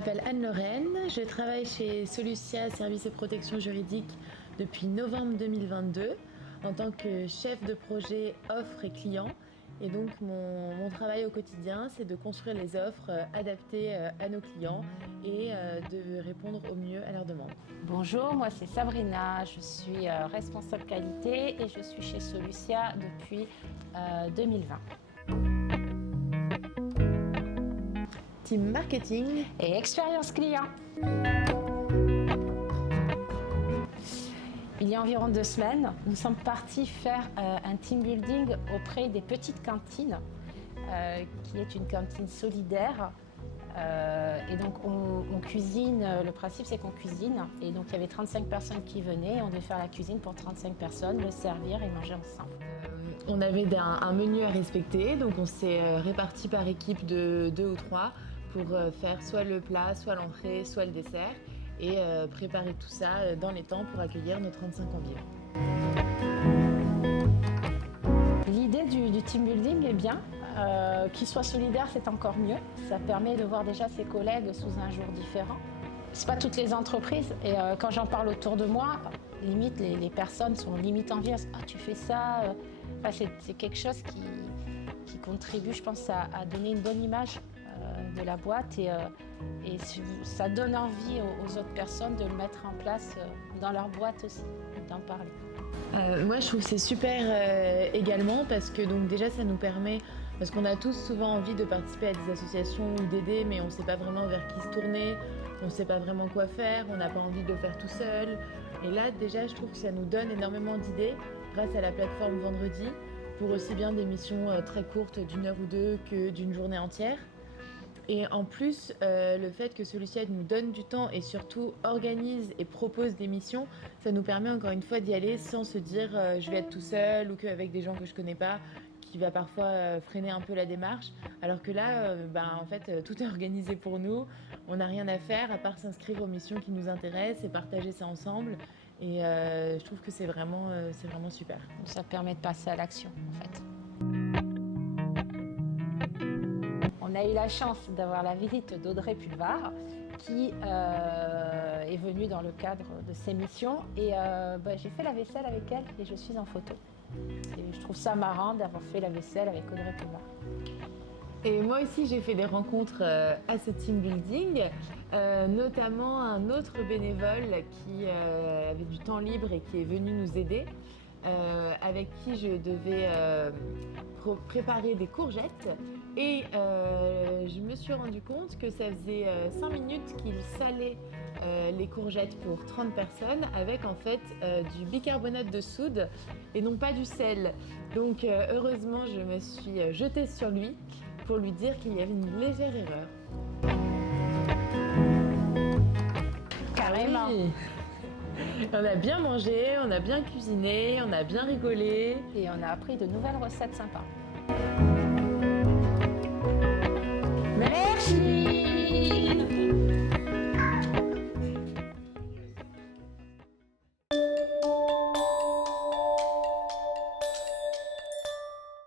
m'appelle Anne-Lorraine, je travaille chez Solucia Services et Protection Juridique depuis novembre 2022 en tant que chef de projet offres et clients. Et donc mon travail au quotidien, c'est de construire les offres adaptées à nos clients et de répondre au mieux à leurs demandes. Bonjour, moi c'est Sabrina, je suis responsable qualité et je suis chez Solucia depuis 2020. Team marketing Et expérience client. Il y a environ 2 semaines, nous sommes partis faire un team building auprès des petites cantines, qui est une cantine solidaire. Et donc on cuisine, le principe c'est qu'on cuisine, et donc il y avait 35 personnes qui venaient, on devait faire la cuisine pour 35 personnes, le servir et manger ensemble. On avait un menu à respecter, donc on s'est répartis par équipe de 2 ou 3 pour faire soit le plat, soit l'entrée, soit le dessert et préparer tout ça dans les temps pour accueillir nos 35 convives. L'idée du team building est bien, qu'il soit solidaire c'est encore mieux, ça permet de voir déjà ses collègues sous un jour différent. C'est pas toutes les entreprises et quand j'en parle autour de moi, limite les personnes sont limite envieuses. Ah tu fais ça, enfin, c'est quelque chose qui contribue je pense à donner une bonne image de la boîte et ça donne envie aux autres personnes de le mettre en place dans leur boîte aussi, d'en parler. Moi je trouve que c'est super également parce que donc déjà ça nous permet, parce qu'on a tous souvent envie de participer à des associations ou d'aider mais on ne sait pas vraiment vers qui se tourner, on ne sait pas vraiment quoi faire, on n'a pas envie de le faire tout seul. Et là déjà je trouve que ça nous donne énormément d'idées grâce à la plateforme Vendredi pour aussi bien des missions très courtes d'1 heure ou 2 que d'une journée entière. Et en plus, le fait que Solucia nous donne du temps et surtout organise et propose des missions, ça nous permet encore une fois d'y aller sans se dire je vais être tout seul ou qu'avec des gens que je connais pas, qui va parfois freiner un peu la démarche. Alors que là, en fait, tout est organisé pour nous. On n'a rien à faire à part s'inscrire aux missions qui nous intéressent et partager ça ensemble. Et je trouve que c'est vraiment super. Ça permet de passer à l'action en fait. On a eu la chance d'avoir la visite d'Audrey Pulvar qui est venue dans le cadre de ses missions et j'ai fait la vaisselle avec elle et je suis en photo. Et je trouve ça marrant d'avoir fait la vaisselle avec Audrey Pulvar. Et moi aussi j'ai fait des rencontres à ce team building, notamment un autre bénévole qui avait du temps libre et qui est venu nous aider, avec qui je devais préparer des courgettes. Et je me suis rendu compte que ça faisait 5 minutes qu'il salait les courgettes pour 30 personnes avec en fait du bicarbonate de soude et non pas du sel. Donc heureusement je me suis jetée sur lui pour lui dire qu'il y avait une légère erreur. Carrément. Ah oui. On a bien mangé, on a bien cuisiné, on a bien rigolé. Et on a appris de nouvelles recettes sympas.